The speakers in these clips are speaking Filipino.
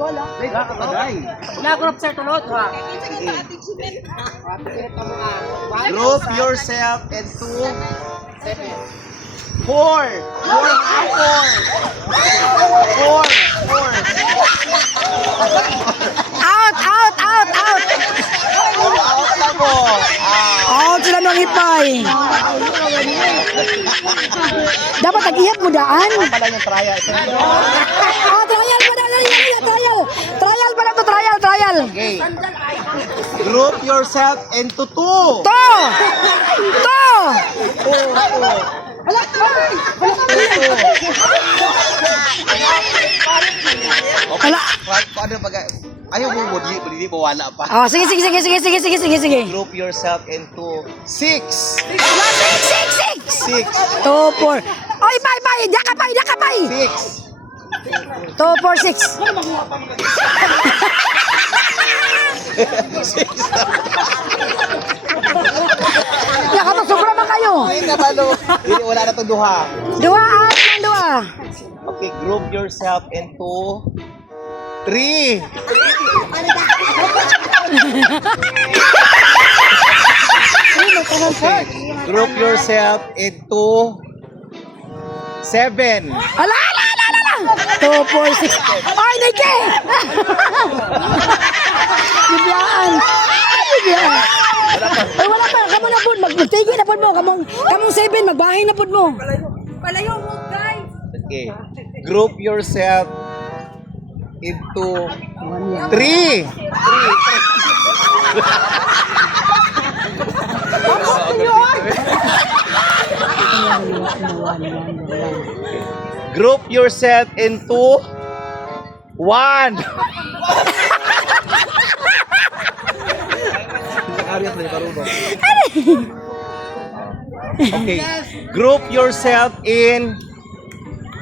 Wala ka bagay. Nag-group sir tulot ha. Group yourself into 4. 4 Out, out, out, out. Out na mo. Out sila ng ipay. Dapat nag-ihap mo daan. Pala yung trial. Oh, trial pa na, trial. Trial pa na to, trial. Okay. Group yourself into 2. To! Wala. Paano bagay? Ayaw mo, hindi mo wala pa. Oh, sige. Group yourself into 6. 6. 2, 4. Oy, bye. Dakapay. 6. 2, 4, 6. 6. Nakapasubra man kayo. Hindi ka ba, no? Hindi, wala na itong duha. Dua, out ng dua. Okay, group yourself into 3. Okay, group yourself into 7. Ala. 2, 4, 6. Oy, Nike! Bibiyaan. Ay, wala pa. Kamu na po. Magtigil na po mo. Kamong 7. Magbahay na po mo. Palayo mo guys. Okay, group yourself into 3. Group yourself into 1. Okay, group yourself in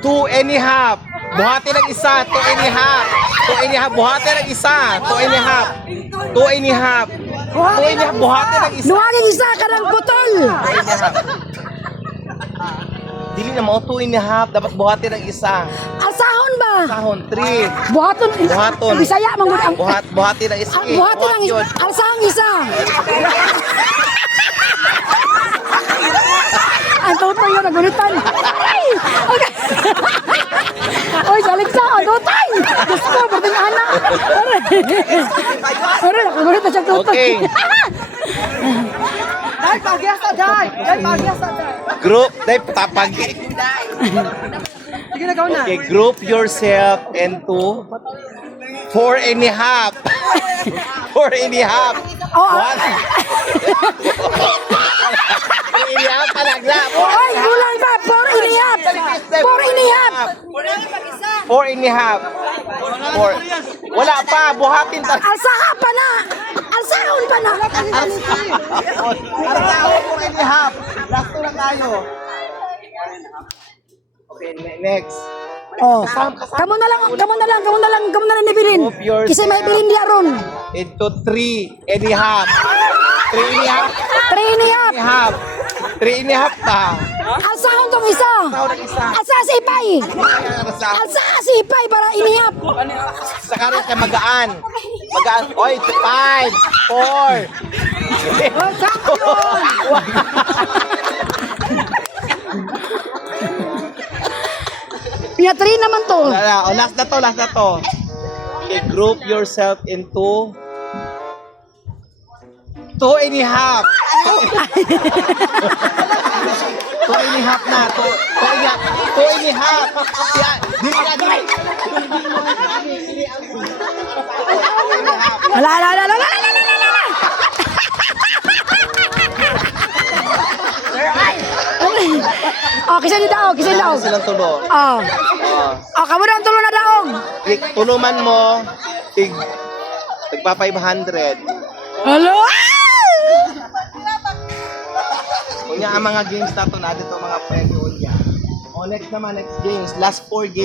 2.5. Buhati ng isa, 2.5. Buhati ng isa, 2.5. 2.5. Buhati ng isa. Nuwagin isa ka ng putol. 2.5. Dili na mo 2.5, dapat buhati ng isa. Asahon ba? Sahon 3. Buhaton. Bisaya manggod ang Buhati ng isa. buhati ng isa. Asahang isa. Ang tutay yun, nagulitan. Okay. Oy, galit sa ang tutay. Diyos ko, pati na anak. Aray, nakagulit na siya tutay. Okay. Dai pagyasa dai. Group, dahil tapagi. Sige na gawin na. Okay, group yourself into 4.5. 4.5. Oh, One. 4.5 palagla. Ay, kulang ba? 4.5. 4.5. Wala pa, buhatin ta. Alsaha pa na. Alsahon pa na. Para tao 4.5. Last na tayo. Okay, next. Oh, kamo na lang ibilin. Kasi may ibilin diya ron. Into 3.5. 3.5 pa. Alsahon tong isa. Tao ng isa. Alsa si Ipay para inihap. Sa karon kay magaan. Oy, 5, 4. Pinya 3 naman to. Last na to. Okay, group yourself into 2.5. 2.5 na. 2.5. Dili na. Ala. Oh, kisan ni daog. Silang tulo. Oh, kamo na ang tulo na daog. Tuluman mo. Nagpa 500. Hello? Kunya ang mga games na to na dito mga premyo niya. O next games. Last 4 games.